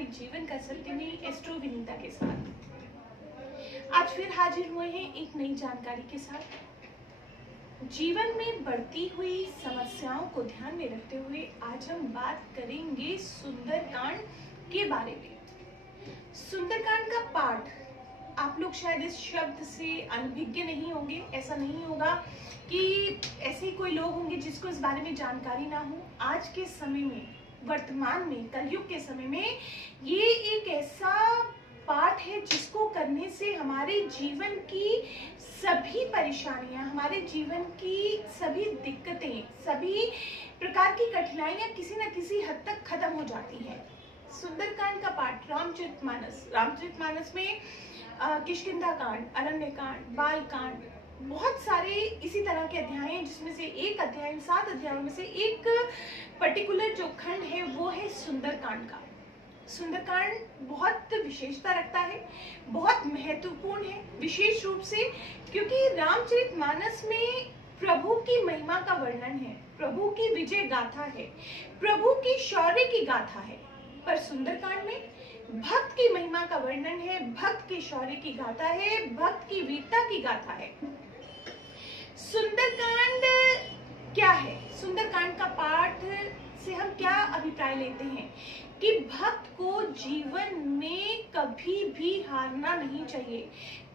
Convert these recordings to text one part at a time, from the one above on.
हमारे जीवन का सत्य में एस्ट्रो विनीता के साथ आज फिर हाजिर हुए हैं एक नई जानकारी के साथ। जीवन में बढ़ती हुई समस्याओं को ध्यान में रखते हुए आज हम बात करेंगे सुंदरकांड के बारे में। सुंदरकांड का पाठ, आप लोग शायद इस शब्द से अनभिज्ञ नहीं होंगे। ऐसा नहीं होगा कि ऐसे कोई लोग होंगे जिसको इस बारे में जानकारी ना हो। आज के समय में, वर्तमान में, कलयुग के समय में ये एक ऐसा पाठ है जिसको करने से हमारे जीवन की सभी परेशानियां, हमारे जीवन की सभी दिक्कतें, सभी प्रकार की कठिनाइयां किसी न किसी हद तक खत्म हो जाती हैं। सुंदरकांड का पाठ रामचरितमानस में किष्किंधा कांड, अरण्य कांड, बाल कांड, बहुत सारे इसी तरह के अध्याय हैं, जिसमें से एक अध्याय, 7 अध्यायों में से एक पर्टिकुलर जो खंड है वो है सुंदरकांड का। सुंदरकांड बहुत विशेषता रखता है, बहुत महत्वपूर्ण है, विशेष रूप से क्योंकि रामचरितमानस में प्रभु की महिमा का वर्णन है, प्रभु की विजय गाथा है, प्रभु की शौर्य की गाथा है। पर सुंदरकांड में भक्त की महिमा का वर्णन है, भक्त की शौर्य की गाथा है, भक्त की वीरता की गाथा है। सुंदरकांड क्या है? सुंदरकांड का पाठ से हम क्या अभिप्राय लेते हैं कि भक्त को जीवन में कभी भी हारना नहीं चाहिए।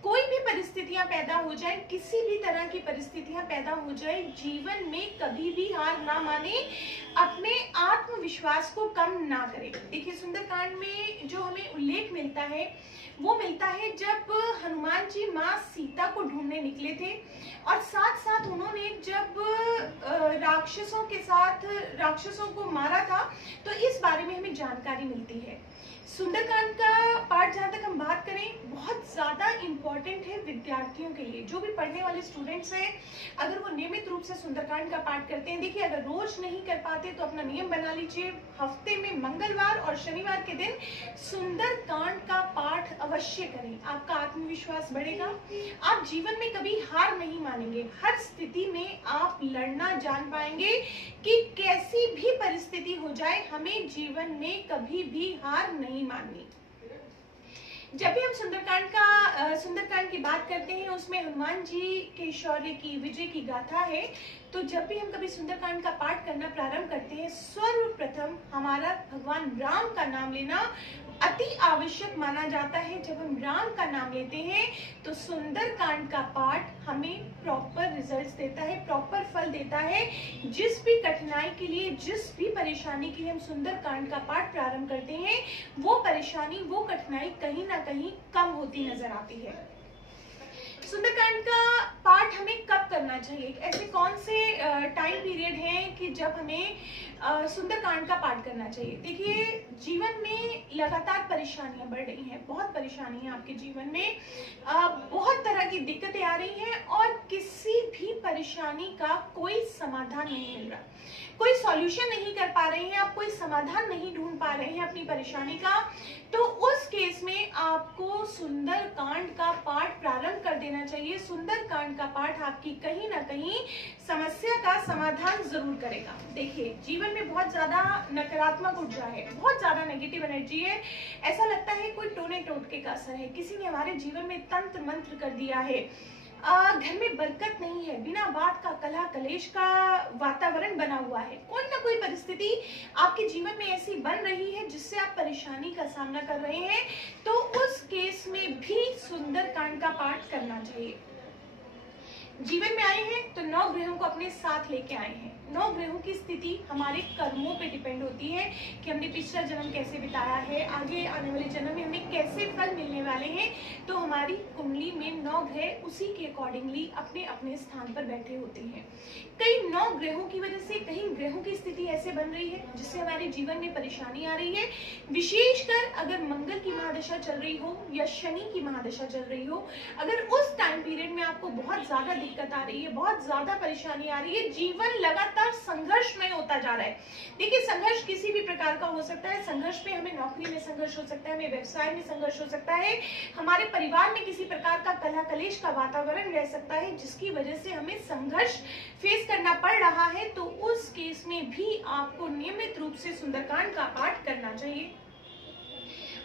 कोई भी परिस्थितियां पैदा हो जाए, किसी भी तरह की परिस्थितियां पैदा हो जाए, जीवन में कभी भी हार ना माने, अपने आत्मविश्वास को कम ना करे। देखिए, सुंदरकांड में जो हमें उल्लेख मिलता है वो मिलता है जब हनुमान जी माँ सीता को ढूंढने निकले थे और साथ साथ उन्होंने जब राक्षसों को मारा था, तो इस बारे में हमें जानकारी मिलती है। सुंदरकांड का पाठ जहाँ तक हम बात करें बहुत ज्यादा इम्पोर्टेंट है विद्यार्थियों के लिए, जो भी पढ़ने वाले स्टूडेंट्स हैं। अगर वो नियमित रूप से सुंदरकांड का पाठ करते हैं, देखिए अगर रोज नहीं कर पाते तो अपना नियम बना लीजिए, हफ्ते में मंगलवार और शनिवार के दिन सुंदरकांड का पाठ अवश्य करें। आपका आत्मविश्वास बढ़ेगा, आप जीवन में कभी हार नहीं मानेंगे, हर स्थिति में आप लड़ना जान पाएंगे कि कैसी भी परिस्थिति हो जाए हमें जीवन में कभी भी हार नहीं माननी। जब भी हम सुंदरकांड की बात करते हैं, उसमें हनुमान जी के शौर्य की, विजय की गाथा है। तो जब भी हम कभी सुंदरकांड का पाठ करना प्रारंभ करते हैं, सर्वप्रथम हमारा भगवान राम का नाम लेना अति आवश्यक माना जाता है। जब हम राम का नाम लेते हैं तो सुंदरकांड का पाठ हमें प्रॉपर रिजल्ट्स देता है, प्रॉपर फल देता है। जिस भी कठिनाई के लिए, जिस भी परेशानी के लिए हम सुंदरकांड का पाठ प्रारंभ करते हैं, वो परेशानी, वो कठिनाई कहीं ना कहीं कम होती नजर आती है। सुंदरकांड का पाठ हमें कब करना चाहिए? ऐसे कौन से टाइम पीरियड हैं कि जब हमें सुंदरकांड का पाठ करना चाहिए? देखिए, जीवन में लगातार परेशानियां बढ़ रही हैं, बहुत परेशानियां आपके जीवन में, बहुत तरह की दिक्कतें आ रही हैं और किसी भी परेशानी का कोई समाधान नहीं मिल रहा, कोई सॉल्यूशन नहीं कर पा रहे हैं, आप कोई समाधान नहीं ढूंढ पा रहे हैं अपनी परेशानी का। तो उस केस में आपको सुंदरकांड का पाठ प्रारंभ कर देना चाहिए। सुंदरकांड का पाठ आपकी कहीं ना कहीं समस्या का समाधान जरूर करेगा। देखिए, जीवन में बहुत ज्यादा नकारात्मक ऊर्जा है, बहुत ज्यादा नेगेटिव एनर्जी है, ऐसा लगता है कोई टोने टोटके का असर है, किसी ने हमारे जीवन में तंत्र मंत्र कर दिया है, घर में बरकत नहीं है, बिना बात का कलह कलेश का वातावरण बना हुआ है। कोई ना कोई परिस्थिति आपके जीवन में ऐसी बन रही है जिससे आप परेशानी का सामना कर रहे हैं, तो उस केस में भी सुंदरकांड का पाठ करना चाहिए। जीवन में आए हैं तो 9 ग्रहों को अपने साथ लेके आए हैं। 9 ग्रहों की स्थिति हमारे कर्मों पे डिपेंड होती है कि हमने पिछला जन्म कैसे बिताया है, आगे आने वाले जन्म में हमें कैसे फल मिलने वाले हैं। तो हमारी कुंडली में 9 ग्रह उसी के अकॉर्डिंगली अपने अपने स्थान पर बैठे होते हैं। कई 9 ग्रहों की वजह से कहीं ग्रहों की स्थिति ऐसे बन रही है जिससे हमारे जीवन में परेशानी आ रही है। विशेषकर अगर मंगल की महादशा चल रही हो या शनि की महादशा चल रही हो, अगर उस टाइम पीरियड में आपको बहुत ज्यादा दिक्कत आ रही है, बहुत ज्यादा परेशानी आ रही है, जीवन लगातार संघर्षमय होता जा रहा है। देखिए, संघर्ष किसी भी प्रकार का हो सकता है। संघर्ष में हमें नौकरी में संघर्ष हो सकता है, हमें व्यवसाय में संघर्ष हो सकता है, हमारे परिवार में किसी प्रकार का कलह कलेश का वातावरण रह सकता है जिसकी वजह से हमें संघर्ष फेस करना पड़ रहा है। तो उस केस में भी आपको नियमित रूप से सुंदरकांड का पाठ करना चाहिए।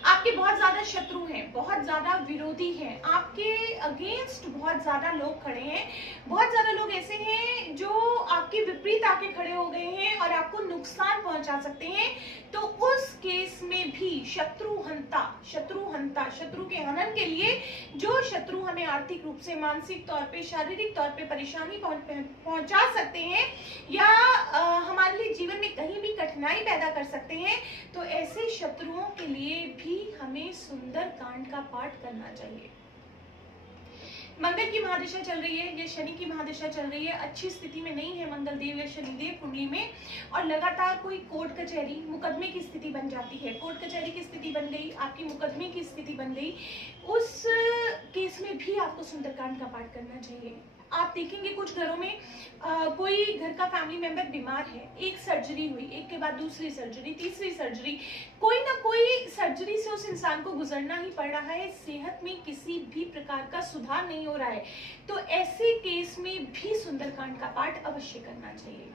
आपके बहुत ज्यादा शत्रु हैं, बहुत ज्यादा विरोधी हैं, आपके अगेंस्ट बहुत ज्यादा लोग खड़े हैं, बहुत ज्यादा लोग ऐसे हैं जो आपके विपरीत आके खड़े हो गए हैं और आपको नुकसान पहुंचा सकते हैं। तो उस केस में भी शत्रु के हनन के लिए जो शत्रु हमें आर्थिक रूप से, मानसिक तौर पे, शारीरिक तौर पे परेशानी पहुंचा सकते हैं या हमारे लिए जीवन में कहीं भी कठिनाई पैदा कर सकते हैं, तो ऐसे शत्रुओं के लिए भी हमें सुंदरकांड का पाठ करना चाहिए। मंगल की महादशा चल रही है या शनि की महादशा चल रही है, अच्छी स्थिति में नहीं है मंगल देव या शनि देव कुंडली में, और लगातार कोई कोर्ट कचहरी, मुकदमे की स्थिति बन जाती है, कोर्ट कचहरी की स्थिति बन गई, आपकी मुकदमे की स्थिति बन गई, उस केस में भी आपको सुंदरकांड का पाठ करना चाहिए। आप देखेंगे कुछ घरों में कोई घर का फैमिली मेंबर बीमार है, एक सर्जरी हुई, एक के बाद दूसरी सर्जरी, तीसरी सर्जरी, कोई ना कोई सर्जरी से उस इंसान को गुजरना ही पड़ रहा है, सेहत में किसी भी प्रकार का सुधार नहीं हो रहा है, तो ऐसे केस में भी सुंदरकांड का पाठ अवश्य करना चाहिए।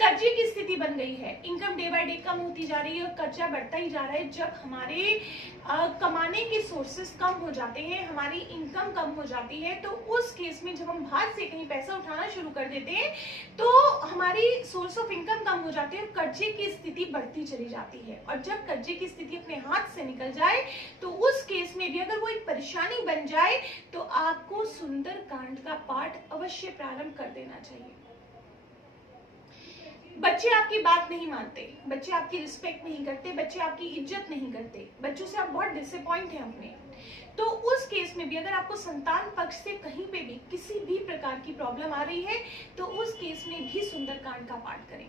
कर्जे की स्थिति बन गई है, इनकम डे बाय डे कम होती जा रही है और कर्जा बढ़ता ही जा रहा है। जब हमारे कमाने के सोर्सेस कम हो जाते हैं, हमारी इनकम कम हो जाती है, तो उस केस में जब हम बाहर से कहीं पैसा उठाना शुरू कर देते हैं तो हमारी सोर्स ऑफ इनकम कम हो जाती है और कर्जे की स्थिति बढ़ती चली जाती है। और जब कर्जे की स्थिति अपने हाथ से निकल जाए तो उस केस में भी अगर वो एक परेशानी बन जाए तो आपको सुंदरकांड का पाठ अवश्य प्रारंभ कर देना चाहिए। बच्चे आपकी बात नहीं मानते, बच्चे आपकी रिस्पेक्ट नहीं करते, बच्चे आपकी इज्जत नहीं करते, बच्चों से आप बहुत डिसअपॉइंट हैं अपने, तो उस केस में भी अगर आपको संतान पक्ष से कहीं पे भी किसी भी प्रकार की प्रॉब्लम आ रही है तो उस केस में भी सुंदरकांड का पाठ करें।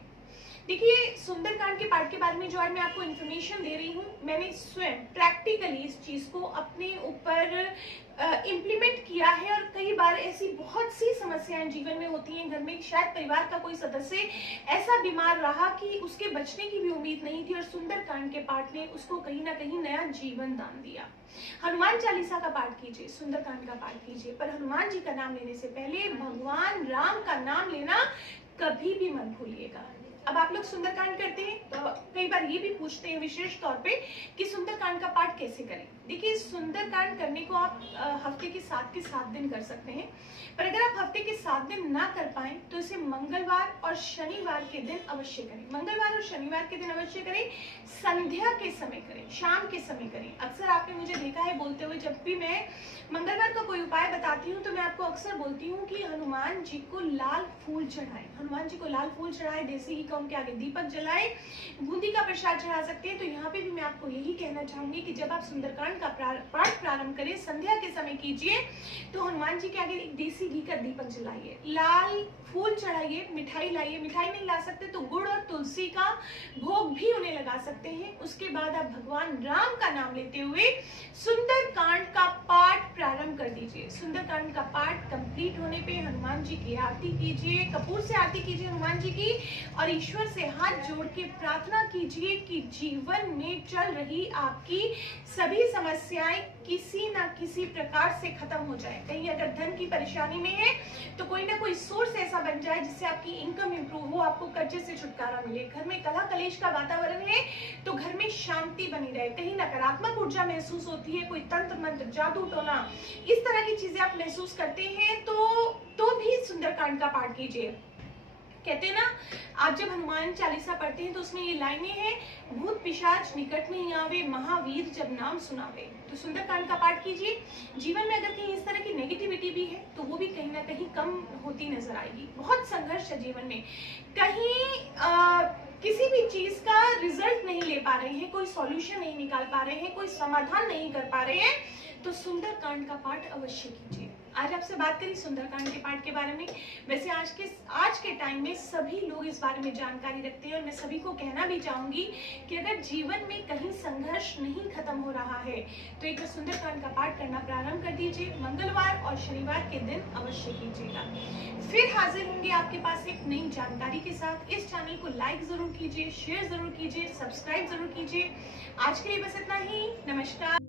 देखिए, सुंदरकांड के पाठ के बारे में जो आज मैं आपको इन्फॉर्मेशन दे रही हूँ, मैंने स्वयं प्रैक्टिकली इस चीज को अपने ऊपर इम्प्लीमेंट किया है और कई बार ऐसी बहुत सी समस्याएं जीवन में होती हैं, घर में शायद परिवार का कोई सदस्य ऐसा बीमार रहा कि उसके बचने की भी उम्मीद नहीं थी और सुंदरकांड के पाठ ने उसको कहीं ना कहीं नया जीवन दान दिया। हनुमान चालीसा का पाठ कीजिए, सुंदरकांड का पाठ कीजिए, पर हनुमान जी का नाम लेने से पहले भगवान राम का नाम लेना कभी भी मत भूलिएगा। अब आप लोग सुंदरकांड करते हैं तो कई बार ये भी पूछते हैं विशेष तौर पे कि सुंदरकांड का पाठ कैसे करें। देखिए, सुंदरकांड करने को आप हफ्ते के 7 दिन कर सकते हैं, पर अगर आप हफ्ते के 7 दिन ना कर पाए तो इसे मंगलवार और शनिवार के दिन अवश्य करें। मंगलवार और शनिवार के दिन अवश्य करें, संध्या के समय करें, शाम के समय करें। अक्सर आपने मुझे देखा है बोलते हुए, जब भी मैं मंगलवार का कोई उपाय बताती हूँ तो मैं आपको अक्सर बोलती हूँ कि हनुमान जी को लाल फूल चढ़ाएं, हनुमान जी को लाल फूल चढ़ाएं, देसी घी का उनके आगे दीपक जलाएं, बूंदी का प्रसाद चढ़ा सकते हैं। तो यहाँ पे भी मैं आपको यही कहना चाहूंगी कि जब आप सुंदरकांड का पाठ प्रारंभ करें, संध्या के समय कीजिए, तो हनुमान जी के आगे एक देसी घी का दीपक जलाइए, लाल फूल चढ़ाइए, मिठाई लाइए, मिठाई नहीं ला सकते तो गुड़ और तुलसी का भोग भी उन्हें लगा सकते हैं। उसके बाद आप भगवान राम का नाम लेते हुए सुंदरकांड का पाठ प्रारंभ कर दीजिए। सुंदरकांड का पाठ कंप्लीट होने पे हनुमान जी की आरती कीजिए, कपूर से आरती कीजिए हनुमान जी की, और ईश्वर से हाथ जोड़ के प्रार्थना कीजिए कि जीवन में चल रही आपकी सभी समस्याएं किसी ना किसी प्रकार से खत्म हो जाए। कहीं अगर धन की परेशानी में है तो कोई ना कोई सोर्स ऐसा बन जाए जिससे आपकी इनकम इंप्रूव हो, आपको कर्जे से छुटकारा मिले। घर में कलह कलेश का वातावरण है तो घर में शांति बनी रहे। कहीं नकारात्मक ऊर्जा महसूस होती है, कोई तंत्र मंत्र, जादू टोना, इस तरह की चीजें आप महसूस करते हैं तो भी सुंदरकांड का पाठ कीजिए। कहते हैं ना, आप जब हनुमान चालीसा पढ़ते हैं तो उसमें ये लाइनें हैं, भूत पिशाच निकट नहीं आवे, महावीर जब नाम सुनावे। तो सुंदरकांड का पाठ कीजिए। जीवन में अगर कहीं इस तरह की नेगेटिविटी भी है तो वो भी कहीं ना कहीं कम होती नजर आएगी। बहुत संघर्ष है जीवन में, कहीं किसी भी चीज का रिजल्ट नहीं ले पा रहे हैं, कोई सॉल्यूशन नहीं निकाल पा रहे हैं, कोई समाधान नहीं कर पा रहे हैं, तो सुंदरकांड का पाठ अवश्य कीजिए। आज आपसे बात करी सुंदरकांड के पाठ के बारे में। वैसे आज के टाइम में सभी लोग इस बारे में जानकारी रखते हैं और मैं सभी को कहना भी चाहूंगी कि अगर जीवन में कहीं संघर्ष नहीं खत्म हो रहा है तो एक सुंदरकांड का पाठ करना प्रारंभ कर दीजिए। मंगलवार और शनिवार के दिन अवश्य कीजिएगा। फिर हाजिर होंगे आपके पास एक नई जानकारी के साथ। इस चैनल को लाइक जरूर कीजिए, शेयर जरूर कीजिए, सब्सक्राइब जरूर कीजिए। आज के लिए बस इतना ही। नमस्कार।